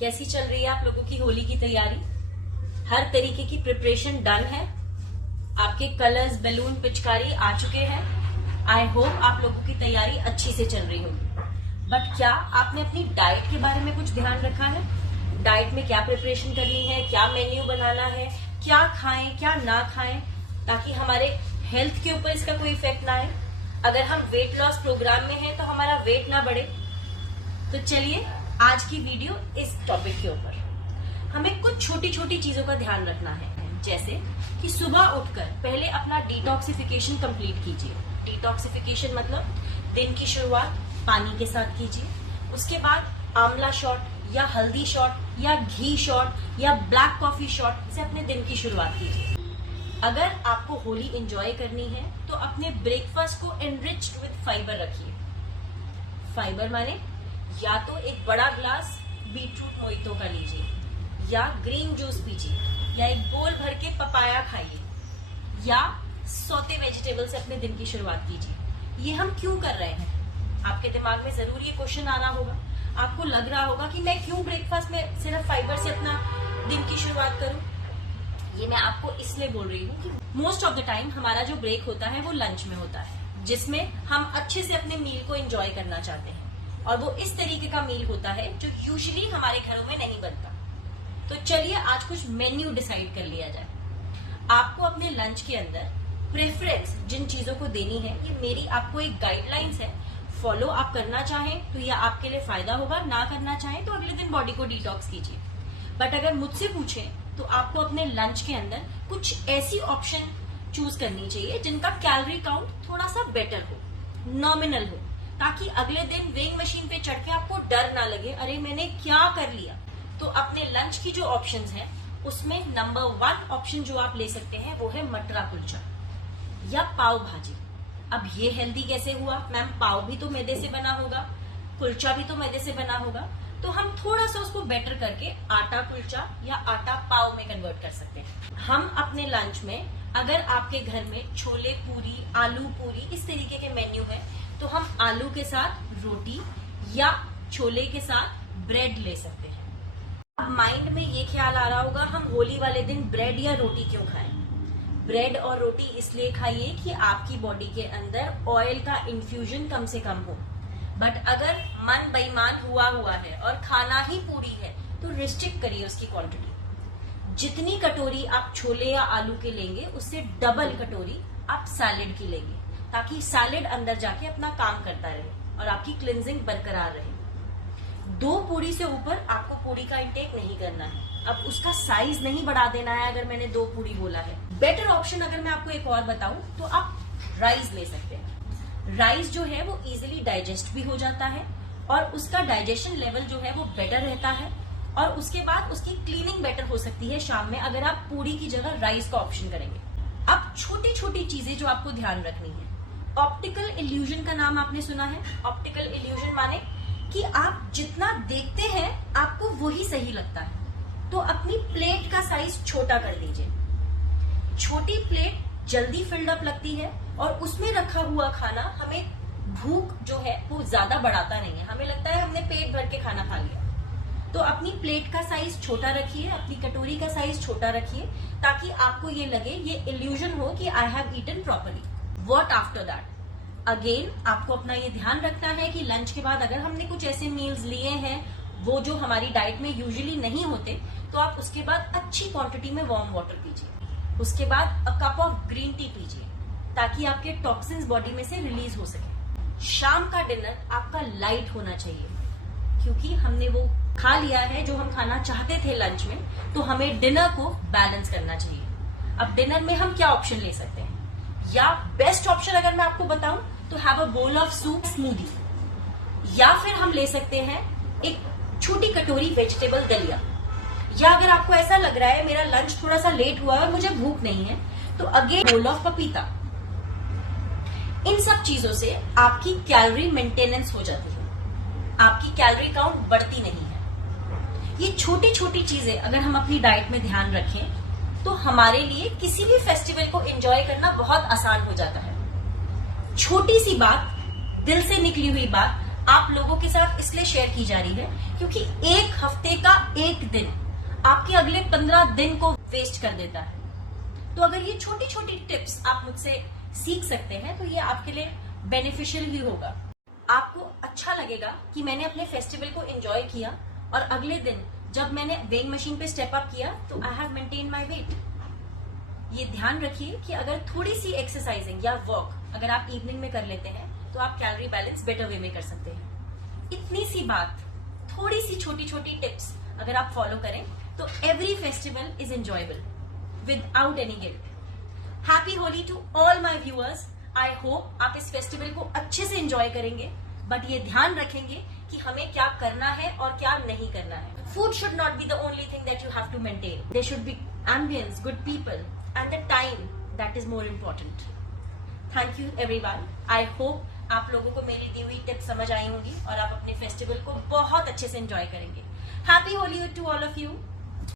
कैसी चल रही है आप लोगों की होली की तैयारी? हर तरीके की प्रिपरेशन डन है? आपके कलर्स, बैलून, पिचकारी आ चुके हैं? आई होप आप लोगों की तैयारी अच्छी से चल रही होगी। बट क्या आपने अपनी डाइट के बारे में कुछ ध्यान रखा है? डाइट में क्या प्रिपरेशन करनी है, क्या मेन्यू बनाना है, क्या खाएं क्या ना खाएं, ताकि हमारे हेल्थ के ऊपर इसका कोई इफेक्ट ना आए। अगर हम वेट लॉस प्रोग्राम में हैं तो हमारा वेट ना बढ़े। तो चलिए आज की वीडियो इस टॉपिक के ऊपर। हमें कुछ छोटी छोटी चीजों का ध्यान रखना है, जैसे कि सुबह उठकर पहले अपना डिटॉक्सिफिकेशन कंप्लीट कीजिए। डिटॉक्सिफिकेशन मतलब दिन की शुरुआत पानी के साथ कीजिए। उसके बाद आंवला शॉट या हल्दी शॉट या घी शॉट या ब्लैक कॉफी शॉट से अपने दिन की शुरुआत कीजिए। अगर आपको होली एंजॉय करनी है तो अपने ब्रेकफास्ट को एनरिच्ड विद फाइबर रखिए। फाइबर माने या तो एक बड़ा ग्लास बीटरूट मोइतो का लीजिए, या ग्रीन जूस पीजिए, या एक बोल भर के पपाया खाइए, या सौते वेजिटेबल से अपने दिन की शुरुआत कीजिए। ये हम क्यों कर रहे हैं? आपके दिमाग में जरूर ये क्वेश्चन आना होगा। आपको लग रहा होगा कि मैं क्यों ब्रेकफास्ट में सिर्फ फाइबर से अपना दिन की शुरुआत करूं? ये मैं आपको इसलिए बोल रही हूँ कि मोस्ट ऑफ द टाइम हमारा जो ब्रेक होता है वो लंच में होता है, जिसमें हम अच्छे से अपने मील को एंजॉय करना चाहते हैं, और वो इस तरीके का मील होता है जो यूजुअली हमारे घरों में नहीं बनता। तो चलिए आज कुछ मेन्यू डिसाइड कर लिया जाए। आपको अपने लंच के अंदर प्रेफरेंस जिन चीजों को देनी है, ये मेरी आपको एक गाइडलाइंस है। फॉलो आप करना चाहें तो यह आपके लिए फायदा होगा, ना करना चाहें तो अगले दिन बॉडी को डिटॉक्स कीजिए। बट अगर मुझसे पूछें तो आपको अपने लंच के अंदर कुछ ऐसी ऑप्शन चूज करनी चाहिए जिनका कैलोरी काउंट थोड़ा सा बेटर हो, नॉमिनल हो, ताकि अगले दिन वेइंग मशीन पे चढ़ के आपको डर ना लगे, अरे मैंने क्या कर लिया। तो अपने लंच की जो ऑप्शंस हैं उसमें नंबर 1 ऑप्शन जो आप ले सकते हैं वो है मटरा कुलचा या पाव भाजी। अब ये हेल्दी कैसे हुआ मैम? पाव भी तो मैदे से बना होगा, कुलचा भी तो मैदे से बना होगा। तो हम थोड़ा सा उसको बेटर करके आटा कुलचा या आटा पाव में कन्वर्ट कर सकते हैं। हम अपने लंच में, अगर आपके घर में छोले पूरी, आलू पूरी इस तरीके के मेन्यू है, तो हम आलू के साथ रोटी या छोले के साथ ब्रेड ले सकते हैं। अब माइंड में ये ख्याल आ रहा होगा, हम होली वाले दिन ब्रेड या रोटी क्यों खाएं? ब्रेड और रोटी इसलिए खाइए कि आपकी बॉडी के अंदर ऑयल का इन्फ्यूजन कम से कम हो। बट अगर मन बेईमान हुआ है और खाना ही पूरी है तो रिस्ट्रिक्ट करिए उसकी क्वांटिटी। जितनी कटोरी आप छोले या आलू के लेंगे उससे डबल कटोरी आप सैलेड की लेंगे, ताकि सैलेड अंदर जाके अपना काम करता रहे और आपकी क्लिंजिंग बरकरार रहे। 2 पूरी से ऊपर आपको पूरी का इंटेक नहीं करना है। अब उसका साइज नहीं बढ़ा देना है। अगर मैंने 2 पूरी बोला है, बेटर ऑप्शन अगर मैं आपको एक और बताऊं तो आप राइस ले सकते हैं। राइस जो है वो इजीली डाइजेस्ट भी हो जाता है और उसका डाइजेशन लेवल जो है वो बेटर रहता है, और उसके बाद उसकी क्लीनिंग बेटर हो सकती है शाम में, अगर आप पूरी की जगह राइस का ऑप्शन करेंगे। अब छोटी छोटी चीजें जो आपको ध्यान रखनी है। ऑप्टिकल इल्यूजन का नाम आपने सुना है? ऑप्टिकल इल्यूजन माने कि आप जितना देखते हैं आपको वही सही लगता है। तो अपनी प्लेट का साइज छोटा कर दीजिए। छोटी प्लेट जल्दी फिल्ड अप लगती है और उसमें रखा हुआ खाना हमें भूख जो है वो ज्यादा बढ़ाता नहीं है। हमें लगता है हमने पेट भर के खाना खा लिया। तो अपनी प्लेट का साइज छोटा रखिए, अपनी कटोरी का साइज छोटा रखिए, ताकि आपको ये लगे, ये इल्यूजन हो कि I have eaten properly. What after that? Again आपको अपना ये ध्यान रखना है कि लंच के बाद अगर हमने कुछ ऐसे मील्स लिए हैं वो जो हमारी डाइट में यूजुअली नहीं होते, तो आप उसके बाद अच्छी क्वांटिटी में वार्म वाटर पीजिए। उसके बाद a cup of green tea पीजिए, ताकि आपके टॉक्सिन्स बॉडी में से रिलीज हो सके। शाम का डिनर आपका लाइट होना चाहिए, क्योंकि हमने वो खा लिया है जो हम खाना चाहते थे लंच में, तो हमें डिनर को बैलेंस करना चाहिए। अब डिनर में हम क्या ऑप्शन ले सकते हैं? या बेस्ट ऑप्शन अगर मैं आपको बताऊं तो have a bowl of soup, smoothie, या फिर हम ले सकते हैं एक छोटी कटोरी वेजिटेबल दलिया। या अगर आपको ऐसा लग रहा है मेरा लंच थोड़ा सा लेट हुआ है और मुझे भूख नहीं है, तो अगेन बोल ऑफ पपीता। इन सब चीजों से आपकी कैलोरी मेंटेनेंस हो जाती है, आपकी कैलोरी काउंट बढ़ती नहीं है। ये छोटी छोटी चीजें अगर हम अपनी डाइट में ध्यान रखें तो हमारे लिए किसी भी फेस्टिवल को एंजॉय करना बहुत आसान हो जाता है। छोटी सी बात, दिल से निकली हुई बात आप लोगों के साथ इसलिए शेयर की जा रही है क्योंकि एक हफ्ते का एक दिन आपके अगले 15 दिन को वेस्ट कर देता है। तो अगर ये छोटी छोटी टिप्स आप मुझसे सीख सकते हैं तो ये आपके लिए बेनिफिशियल ही होगा। आपको अच्छा लगेगा कि मैंने अपने फेस्टिवल को एंजॉय किया और अगले दिन जब मैंने वेइंग मशीन पे स्टेप अप किया तो I have maintain my weight. ये ध्यान रखिए कि अगर थोड़ी सी एक्सरसाइजिंग या वॉक अगर आप इवनिंग में कर लेते हैं तो आप कैलोरी बैलेंस बेटर वे में कर सकते हैं। इतनी सी बात, थोड़ी सी छोटी छोटी टिप्स अगर आप फॉलो करें तो every festival is enjoyable without any guilt. Happy Holi to all my viewers. I hope आप इस फेस्टिवल को अच्छे से एंजॉय करेंगे, बट ये ध्यान रखेंगे कि हमें क्या करना है और क्या नहीं करना है। Food should not be the only thing that you have to maintain. There should be ambience, good people and the time that is more important. Thank you everyone. I hope आप लोगों को मेरी दी हुई टिप्स समझ आई होंगी और आप अपने फेस्टिवल को बहुत अच्छे से एंजॉय करेंगे। Happy Holi to all of you.